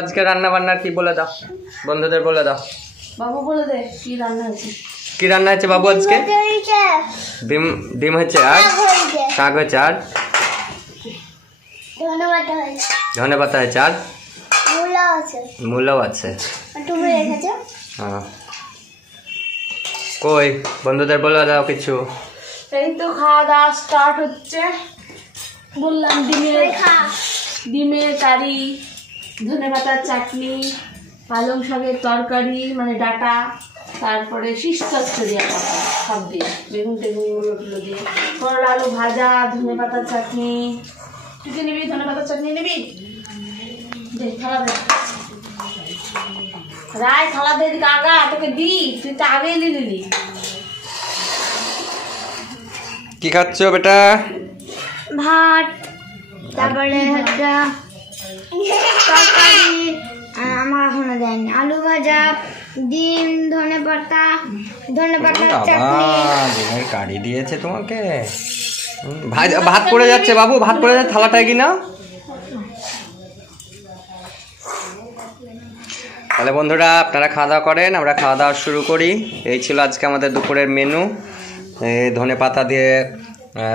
আজকে রান্না বান্নার কি বলে দাও, বন্ধুদের বলে দাও। বাবু বলে দে কি রান্না হয়েছে। কি রান্না হয়েছে বাবু আজকে? ডিম হয়েছে আর শাক হয়েছে আর ধনেপাতা হয়েছে আর মূলাও আছে। হ্যাঁ কই বন্ধুদের বলে দাও কিছু। এই তো খাওয়া দাওয়া স্টার্ট হচ্ছে। বললাম ডিমের কারি, ধনেপাতার চাটনি, পালং শাকের তরকারি মানে ডাটা, তারপরে শীষ চচ্চড়ি সব দিয়ে বেগুন টেগুন গুলো দিয়ে, করলা আলু ভাজা, ধনেপাতার চাটনি। তুই কি নিবি? ধনেপাতার চাটনি নিবি? দে থালা দে রায়, থালা দে দিকে আগা, তোকে দি, তুই তো আগেই নিলি। কি খাচ্ছ বেটা? ভাত, তারপরে হচ্ছে তরকারি, আমার এখনো দেয়নি, আলু ভাজা, ডিম, ধনেপাতার চাটনি। ডিমের কারি দিয়েছে তোমাকে। ভাত পড়ে যাচ্ছে বাবু, ভাত পড়ে যাচ্ছে, থালাটায় কি নাও। তাহলে বন্ধুরা আপনারা খাওয়া দাওয়া করেন, আমরা খাওয়া দাওয়া শুরু করি। এই ছিল আজকে আমাদের দুপুরের মেনু। ধনেপাতা দিয়ে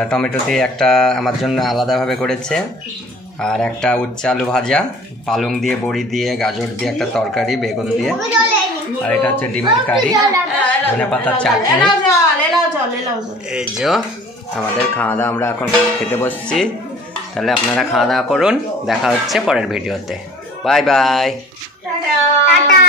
টমেটো দিয়ে একটা আমার জন্য আলাদাভাবে করেছে, আর একটা উচ্ছে আলু ভাজা, পালং দিয়ে, বড়ি দিয়ে, গাজর দিয়ে একটা তরকারি, বেগুন দিয়ে, আর এটা হচ্ছে ডিমের কারি, ধনেপাতার চাটনি। এই যে আমাদের খাওয়া দাওয়া, আমরা এখন খেতে বসছি। তাহলে আপনারা খাওয়া দাওয়া করুন, দেখা হচ্ছে পরের ভিডিওতে। Bye bye. টাটা।